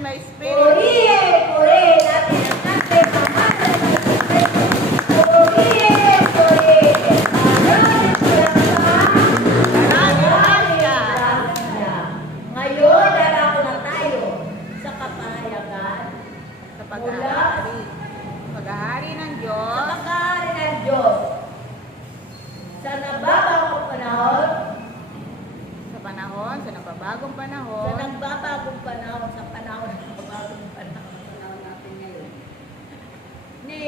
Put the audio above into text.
my spirit. Purihin natin ang ating pamana ng espiritu. Purihin. Maraming ngayon, darako na tayo sa kapahayagan Sa paghahari. Paghahari ng Diyos. sa pagkahari ng Diyos. Sa nababagong panahon, Sa panahon, sa nababagong sa panahon. nagbabagong panahon, sa panahon ng nagbabagong panahon natin ngayon. Ni